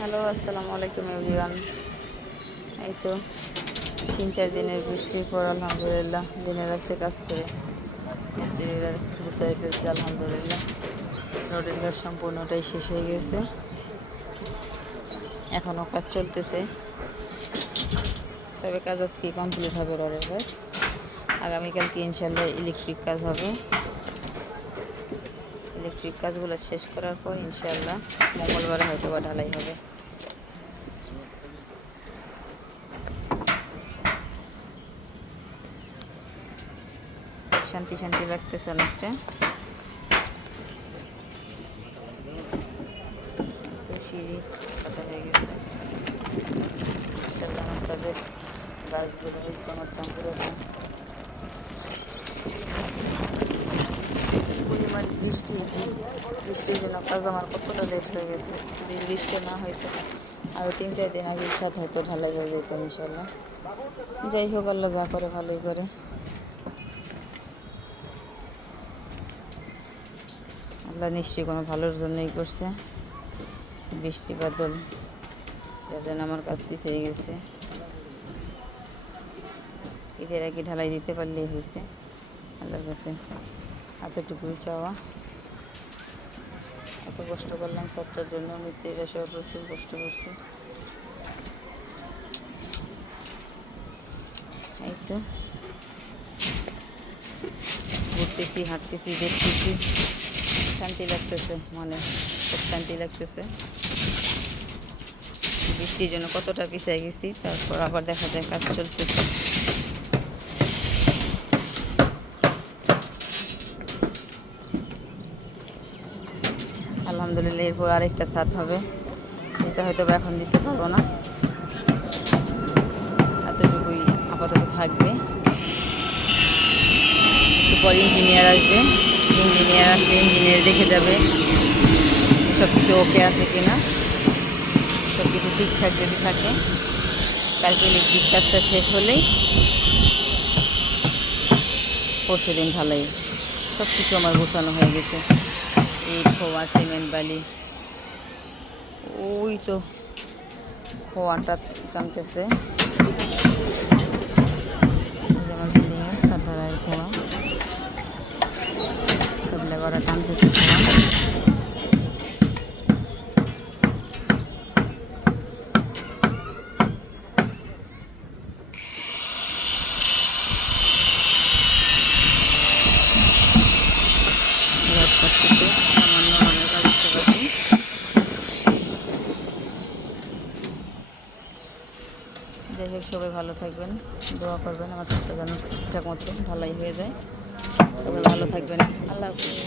Hello, আসসালামু আলাইকুম everyone. এই তো 3-4 দিনের বৃষ্টির পর আলহামদুলিল্লাহ দিনে রাত্রে কাজ করে মিস্ত্রিরা গুছাই ফেলছে। আলহামদুলিল্লাহ রোডের কাজ সম্পূর্ণটাই শেষ হয়ে গেছে, এখনও কাজ চলতেছে। তবে কাজ আজকে কমপ্লিট হবে রোডের কাজ। আগামীকালকে ইনশাল্লাহ ইলেকট্রিক কাজ হবে। ইলেকট্রিক কাজগুলো শেষ করার পর ইনশাল্লাহ মঙ্গলবার হয়তো বা ঢালাই হবে। শান্তি শান্তি লাগতেছে অনেকটা। তো সিঁড়ি কাটা হয়ে গেছে ইনশাল্লাহ। আমার সাথে গাছগুলো একদম পুরোটা পরিমাণ বৃষ্টির জন্য কাজ আমার কতটা লেট হয়ে গেছে। যদি বৃষ্টি না হয়তো আরও 3-4 দিন আগে ছাদ হয়তো ঢালাই হয়ে যেত ইনশাল্লাহ। যাই হোক, আল্লাহ যা করে ভালোই করে। আল্লাহ নিশ্চয়ই কোনো ভালোর জন্যই করছে। বৃষ্টি বাদল যার জন্য আমার কাজ পিছিয়ে গেছে। ঈদের আগে ঢালাই দিতে পারলেই হয়েছে। আল্লাহর কাছে এতটুকুই চাওয়া। এত কষ্ট করলাম ছাদটার জন্য, মিস্ত্রিরা সব প্রচুর কষ্ট করছে। এই তো ঘুরতেছি, হাঁটতেছি, দেখতেছি, শান্তি লাগতেছে, মনে খুব শান্তি লাগতেছে। বৃষ্টির জন্য কতটা পিছিয়ে গেছি, তারপর আবার দেখা যায় কাজ চলতেছে। আলহামদুলিল্লাহ এরপর আরেকটা ছাদ হবে, এটা হয়তো এখন দিতে পারবো না, এতটুকুই আপাতত থাকবে। একটু পর ইঞ্জিনিয়ার আসবে, ইঞ্জিনিয়ার আসলে ইঞ্জিনিয়ার দেখে যাবে সব কিছু ওকে আছে কিনা, সব কিছু ঠিকঠাক যদি থাকে। কালকে ইলেকট্রিক কাজটা শেষ হলেই পরশু দিন ঢালাই। সব কিছু আমার গোছানো হয়ে গেছে। ইট, খোয়া, সিমেন্ট, বালি, ওই তো খোয়াটা টানতেছে। আমার বিল্ডিংয়ের ছাদ ঢালাইয়ের খোয়া, সব লেবাররা টানতেছে খোয়া। সামান্য অনেক কাজ করতে। যাই হোক, সবাই ভালো থাকবেন, দোয়া করবেন আমার সাথে যেন ঠিকঠাক মতো ঢালাই হয়ে যায়। সবাই ভালো থাকবেন, আল্লাহ হাফিজ।